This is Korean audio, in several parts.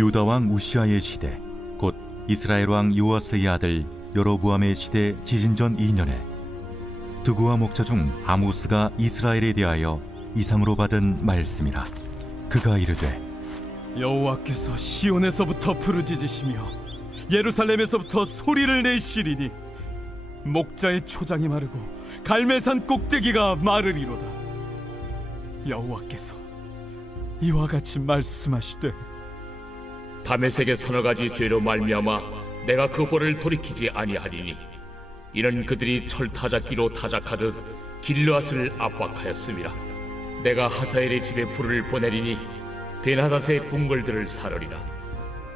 유다 왕 우시아의 시대, 곧 이스라엘 왕 요아스의 아들 여로보암의 시대 지진전 2년에 드구와 목자 중 아모스가 이스라엘에 대하여 이상으로 받은 말씀이라. 그가 이르되 여호와께서 시온에서부터 부르짖으시며 예루살렘에서부터 소리를 내시리니 목자의 초장이 마르고 갈멜산 꼭대기가 마르리로다. 여호와께서 이와 같이 말씀하시되 다메섹의 서너 가지 죄로 말미암아 내가 그 벌을 돌이키지 아니하리니 이는 그들이 철타작기로 타작하듯 길르앗을 압박하였음이라. 내가 하사엘의 집에 불을 보내리니 베나닷의 궁궐들을 사르리라.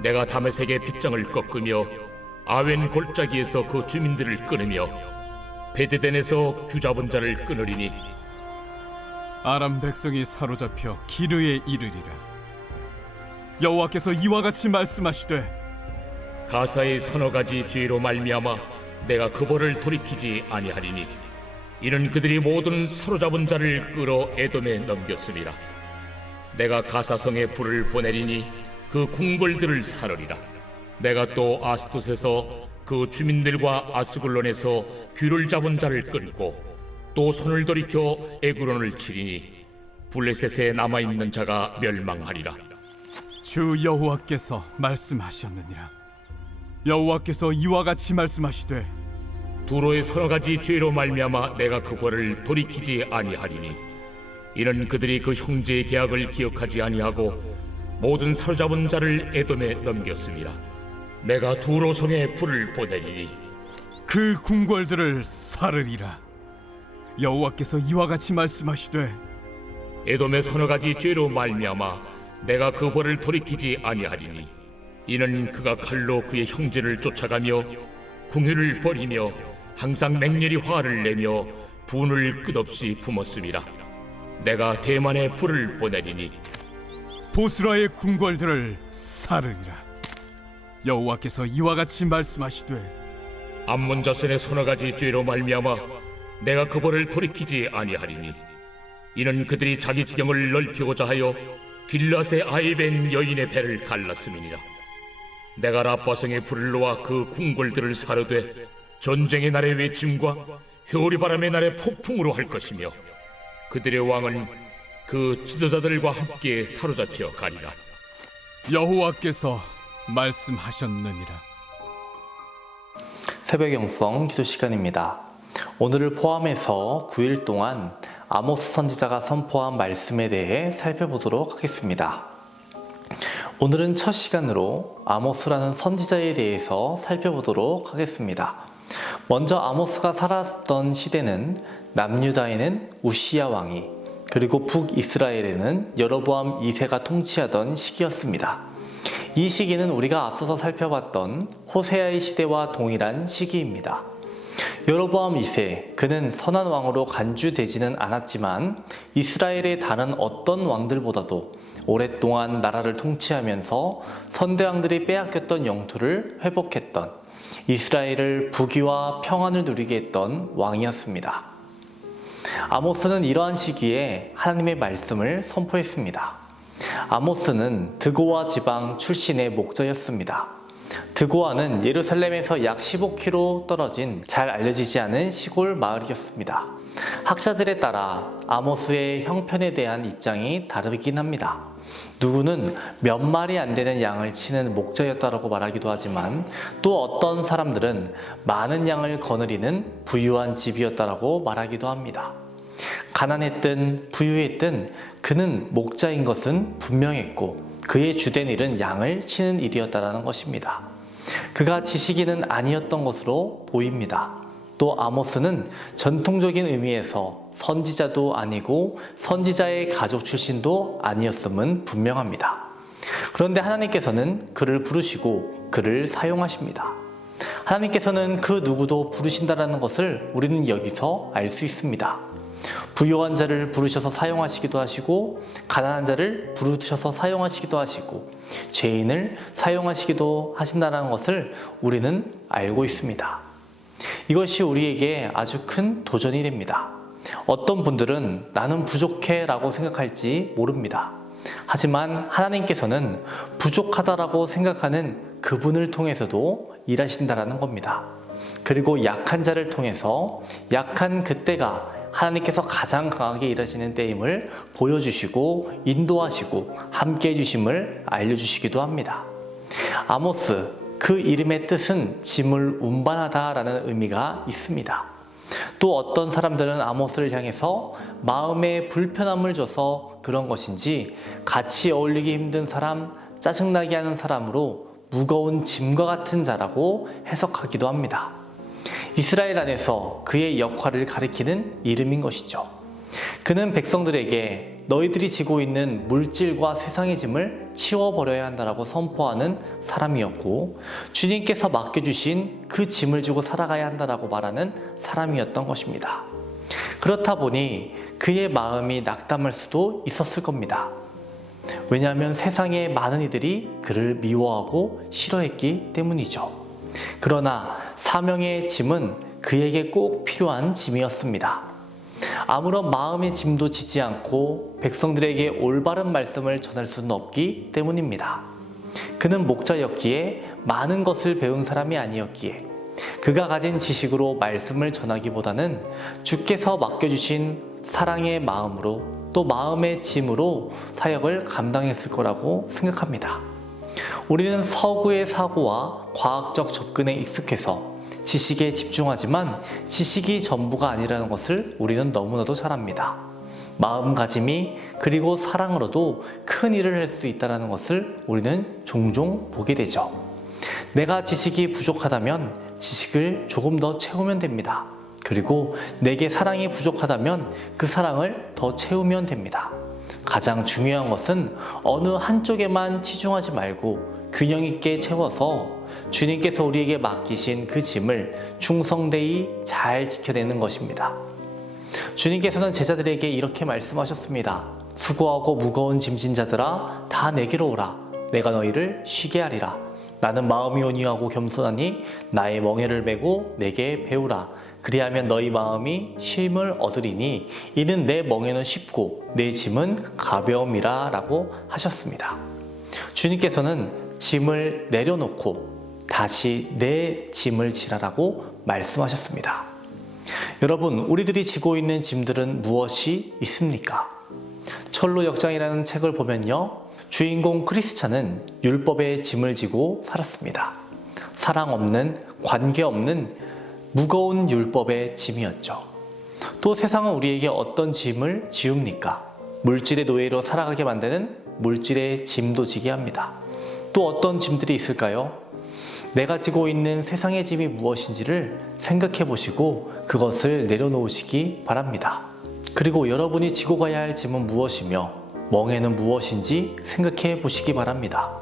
내가 다메섹의 빗장을 꺾으며 아웬 골짜기에서 그 주민들을 끊으며 베데덴에서 규잡은 자를 끊으리니 아람 백성이 사로잡혀 기르에 이르리라. 여호와께서 이와 같이 말씀하시되 가사의 서너 가지 죄로 말미암아 내가 그 벌을 돌이키지 아니하리니 이는 그들이 모든 사로잡은 자를 끌어 에돔에 넘겼음이라. 내가 가사성에 불을 보내리니 그 궁궐들을 사르리라. 내가 또 아스돗에서 그 주민들과 아스글론에서 귀를 잡은 자를 끊고 또 손을 돌이켜 에그론을 치리니 블레셋에 남아있는 자가 멸망하리라. 주 여호와께서 말씀하셨느니라. 여호와께서 이와 같이 말씀하시되 두로의 서너 가지 죄로 말미암아 내가 그 벌을 돌이키지 아니하리니 이는 그들이 그 형제의 계약을 기억하지 아니하고 모든 사로잡은 자를 에돔에 넘겼습니다. 내가 두로성에 불을 보내리니 그 궁궐들을 사르리라. 여호와께서 이와 같이 말씀하시되 에돔의 서너 가지 죄로 말미암아 내가 그 벌을 돌이키지 아니하리니 이는 그가 칼로 그의 형제를 쫓아가며 궁유를 버리며 항상 맹렬히 화를 내며 분을 끝없이 품었음이라. 내가 대만에 불을 보내리니 보스라의 궁궐들을 사르리라. 여호와께서 이와 같이 말씀하시되 암몬 자손의 서너 가지 죄로 말미암아 내가 그 벌을 돌이키지 아니하리니 이는 그들이 자기 지경을 넓히고자 하여 길앗의 아이벤 여인의 배를 갈랐음이니라. 내가 라빠성의 불을 놓아 그 궁궐들을 사르되 전쟁의 날의 외침과 효리바람의 날의 폭풍으로 할 것이며 그들의 왕은 그 지도자들과 함께 사로잡혀 가리라. 여호와께서 말씀하셨느니라. 새벽 영성 기도 시간입니다. 오늘을 포함해서 9일 동안 아모스 선지자가 선포한 말씀에 대해 살펴보도록 하겠습니다. 오늘은 첫 시간으로 아모스라는 선지자에 대해서 살펴보도록 하겠습니다. 먼저 아모스가 살았던 시대는 남유다에는 우시야 왕이, 그리고 북이스라엘에는 여로보암 2세가 통치하던 시기였습니다. 이 시기는 우리가 앞서서 살펴봤던 호세아의 시대와 동일한 시기입니다. 여로보암 2세, 그는 선한 왕으로 간주되지는 않았지만 이스라엘의 다른 어떤 왕들보다도 오랫동안 나라를 통치하면서 선대왕들이 빼앗겼던 영토를 회복했던, 이스라엘을 부귀와 평안을 누리게 했던 왕이었습니다. 아모스는 이러한 시기에 하나님의 말씀을 선포했습니다. 아모스는 드고아 지방 출신의 목자였습니다. 드고아는 예루살렘에서 약 15km 떨어진 잘 알려지지 않은 시골 마을이었습니다. 학자들에 따라 아모스의 형편에 대한 입장이 다르긴 합니다. 누구는 몇 마리 안 되는 양을 치는 목자였다고 말하기도 하지만 또 어떤 사람들은 많은 양을 거느리는 부유한 집이었다고 말하기도 합니다. 가난했든 부유했든 그는 목자인 것은 분명했고 그의 주된 일은 양을 치는 일이었다는 것입니다. 그가 지식인은 아니었던 것으로 보입니다. 또 아모스는 전통적인 의미에서 선지자도 아니고 선지자의 가족 출신도 아니었음은 분명합니다. 그런데 하나님께서는 그를 부르시고 그를 사용하십니다. 하나님께서는 그 누구도 부르신다는 것을 우리는 여기서 알 수 있습니다. 부유한 자를 부르셔서 사용하시기도 하시고 가난한 자를 부르셔서 사용하시기도 하시고 죄인을 사용하시기도 하신다는 것을 우리는 알고 있습니다. 이것이 우리에게 아주 큰 도전이 됩니다. 어떤 분들은 나는 부족해 라고 생각할지 모릅니다. 하지만 하나님께서는 부족하다라고 생각하는 그분을 통해서도 일하신다라는 겁니다. 그리고 약한 자를 통해서 약한 그때가 하나님께서 가장 강하게 일하시는 때임을 보여주시고 인도하시고 함께 해주심을 알려주시기도 합니다. 아모스, 그 이름의 뜻은 짐을 운반하다라는 의미가 있습니다. 또 어떤 사람들은 아모스를 향해서 마음에 불편함을 줘서 그런 것인지 같이 어울리기 힘든 사람, 짜증나게 하는 사람으로 무거운 짐과 같은 자라고 해석하기도 합니다. 이스라엘 안에서 그의 역할을 가리키는 이름인 것이죠. 그는 백성들에게 너희들이 지고 있는 물질과 세상의 짐을 치워버려야 한다라고 선포하는 사람이었고, 주님께서 맡겨주신 그 짐을 지고 살아가야 한다라고 말하는 사람이었던 것입니다. 그렇다 보니 그의 마음이 낙담할 수도 있었을 겁니다. 왜냐하면 세상의 많은 이들이 그를 미워하고 싫어했기 때문이죠. 그러나 사명의 짐은 그에게 꼭 필요한 짐이었습니다. 아무런 마음의 짐도 지지 않고 백성들에게 올바른 말씀을 전할 수는 없기 때문입니다. 그는 목자였기에 많은 것을 배운 사람이 아니었기에 그가 가진 지식으로 말씀을 전하기보다는 주께서 맡겨주신 사랑의 마음으로 또 마음의 짐으로 사역을 감당했을 거라고 생각합니다. 우리는 서구의 사고와 과학적 접근에 익숙해서 지식에 집중하지만 지식이 전부가 아니라는 것을 우리는 너무나도 잘 압니다. 마음가짐이 그리고 사랑으로도 큰 일을 할 수 있다는 것을 우리는 종종 보게 되죠. 내가 지식이 부족하다면 지식을 조금 더 채우면 됩니다. 그리고 내게 사랑이 부족하다면 그 사랑을 더 채우면 됩니다. 가장 중요한 것은 어느 한쪽에만 치중하지 말고 균형 있게 채워서 주님께서 우리에게 맡기신 그 짐을 충성되이 잘 지켜내는 것입니다. 주님께서는 제자들에게 이렇게 말씀하셨습니다. 수고하고 무거운 짐진 자들아 다 내게로 오라. 내가 너희를 쉬게 하리라. 나는 마음이 온유하고 겸손하니 나의 멍에를 메고 내게 배우라. 그리하면 너희 마음이 쉼을 얻으리니 이는 내 멍에는 쉽고 내 짐은 가벼움이라 라고 하셨습니다. 주님께서는 짐을 내려놓고 다시 내 짐을 지라라고 말씀하셨습니다. 여러분, 우리들이 지고 있는 짐들은 무엇이 있습니까? 철로 역장이라는 책을 보면요, 주인공 크리스찬은 율법의 짐을 지고 살았습니다. 사랑 없는, 관계 없는 무거운 율법의 짐이었죠. 또 세상은 우리에게 어떤 짐을 지웁니까? 물질의 노예로 살아가게 만드는 물질의 짐도 지게 합니다. 또 어떤 짐들이 있을까요? 내가 지고 있는 세상의 짐이 무엇인지를 생각해 보시고 그것을 내려놓으시기 바랍니다. 그리고 여러분이 지고 가야 할 짐은 무엇이며 멍에는 무엇인지 생각해 보시기 바랍니다.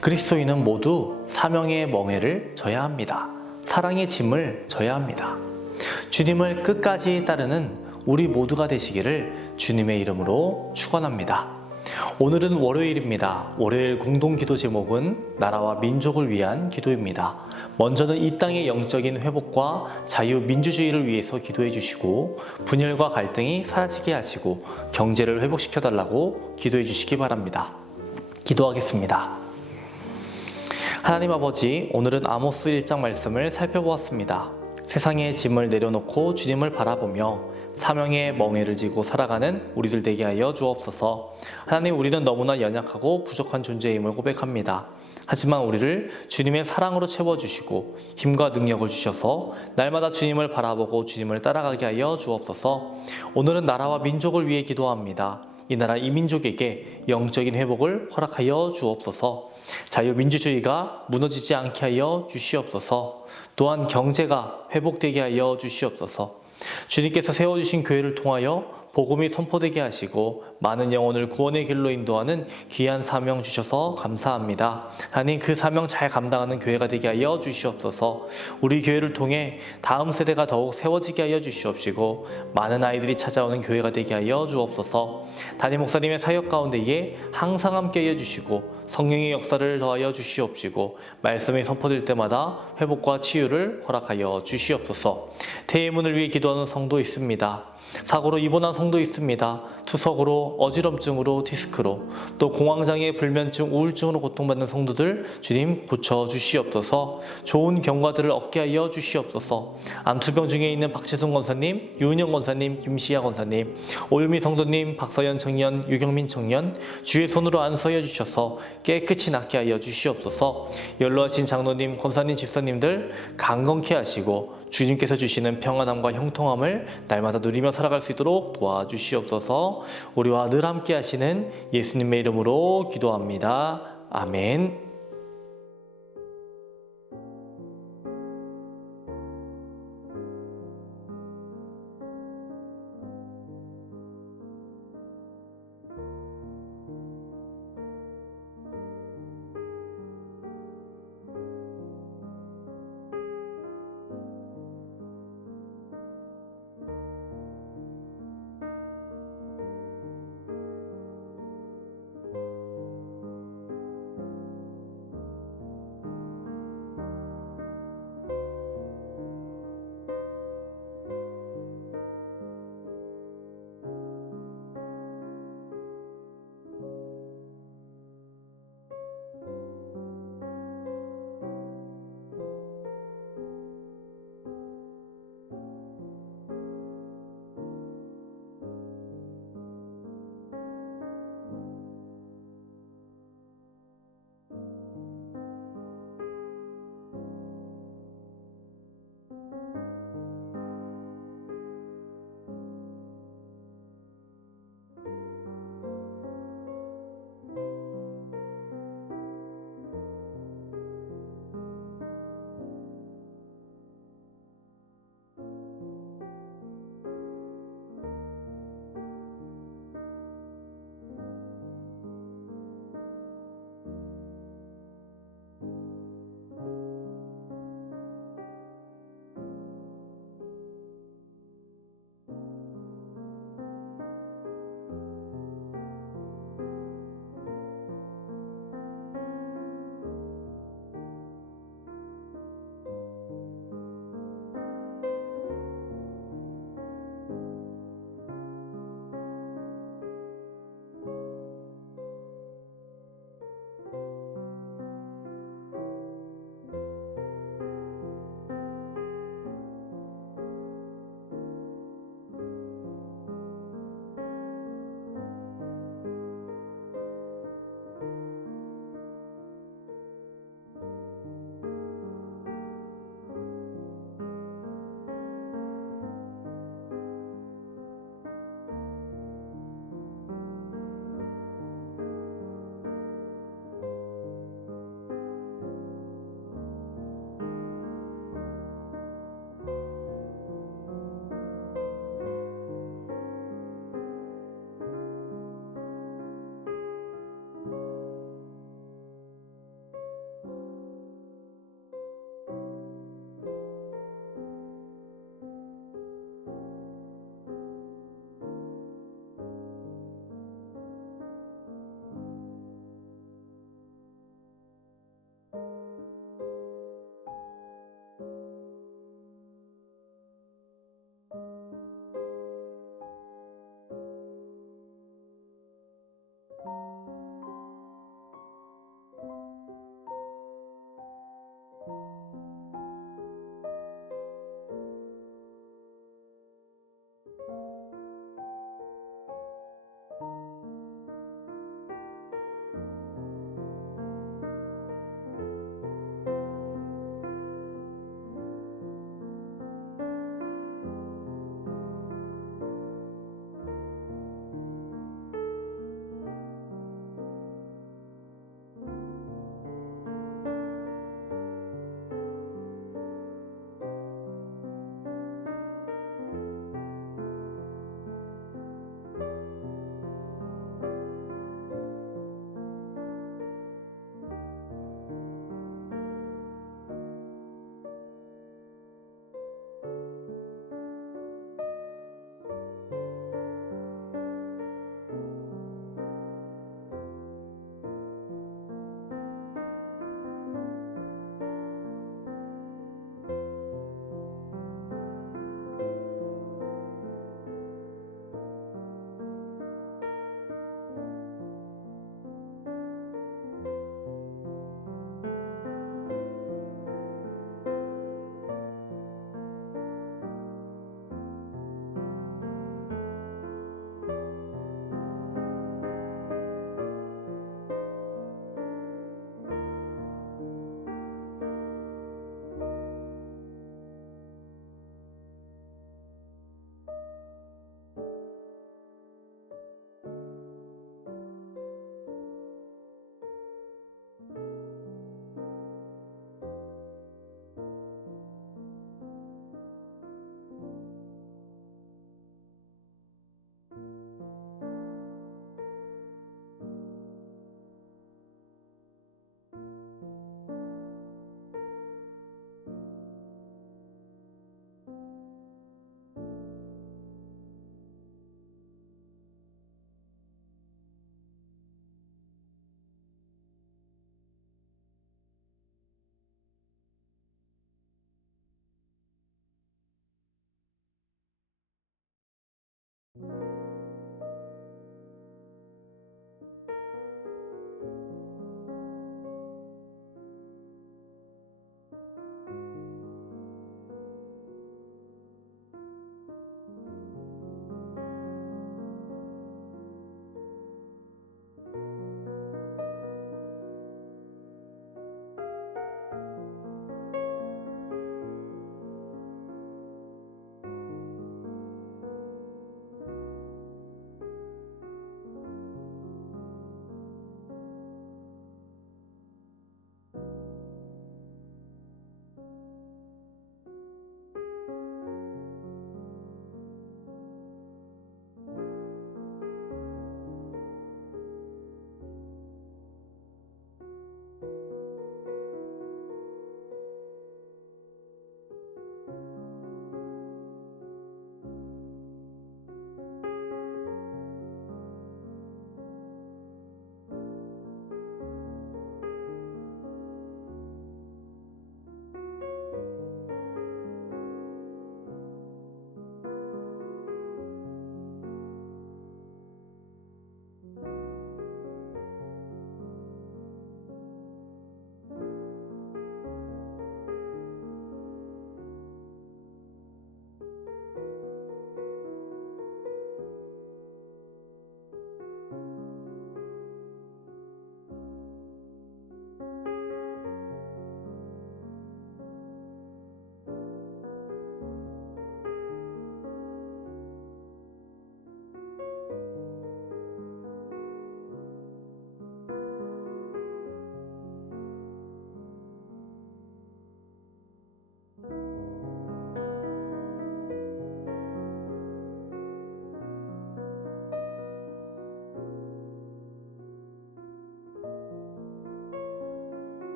그리스도인은 모두 사명의 멍에를 져야 합니다. 사랑의 짐을 져야 합니다. 주님을 끝까지 따르는 우리 모두가 되시기를 주님의 이름으로 축원합니다. 오늘은 월요일입니다. 월요일 공동기도 제목은 나라와 민족을 위한 기도입니다. 먼저는 이 땅의 영적인 회복과 자유민주주의를 위해서 기도해 주시고 분열과 갈등이 사라지게 하시고 경제를 회복시켜 달라고 기도해 주시기 바랍니다. 기도하겠습니다. 하나님 아버지, 오늘은 아모스 1장 말씀을 살펴보았습니다. 세상의 짐을 내려놓고 주님을 바라보며 사명의 멍에를 지고 살아가는 우리들 되게 하여 주옵소서. 하나님, 우리는 너무나 연약하고 부족한 존재임을 고백합니다. 하지만 우리를 주님의 사랑으로 채워주시고 힘과 능력을 주셔서 날마다 주님을 바라보고 주님을 따라가게 하여 주옵소서. 오늘은 나라와 민족을 위해 기도합니다. 이 나라 이 민족에게 영적인 회복을 허락하여 주옵소서. 자유민주주의가 무너지지 않게 하여 주시옵소서. 또한 경제가 회복되게 하여 주시옵소서. 주님께서 세워주신 교회를 통하여 복음이 선포되게 하시고 많은 영혼을 구원의 길로 인도하는 귀한 사명 주셔서 감사합니다. 하나님, 그 사명 잘 감당하는 교회가 되게 하여 주시옵소서. 우리 교회를 통해 다음 세대가 더욱 세워지게 하여 주시옵시고 많은 아이들이 찾아오는 교회가 되게 하여 주옵소서. 담임 목사님의 사역 가운데에 항상 함께 하여 주시고 성령의 역사를 더하여 주시옵시고 말씀이 선포될 때마다 회복과 치유를 허락하여 주시옵소서. 퇴임문을 위해 기도하는 성도 있습니다. 사고로 입원한 성도 있습니다. 투석으로, 어지럼증으로, 디스크로, 또 공황장애, 불면증, 우울증으로 고통받는 성도들 주님 고쳐주시옵소서. 좋은 경과들을 얻게 하여 주시옵소서. 암투병 중에 있는 박지순 권사님, 유은영 권사님, 김시아 권사님, 오유미 성도님, 박서연 청년, 유경민 청년 주의 손으로 안수하여 주셔서 깨끗이 낫게 하여 주시옵소서. 연로하신 장로님, 권사님, 집사님들 강건케 하시고 주님께서 주시는 평안함과 형통함을 날마다 누리며 살아갈 수 있도록 도와주시옵소서. 우리와 늘 함께 하시는 예수님의 이름으로 기도합니다. 아멘.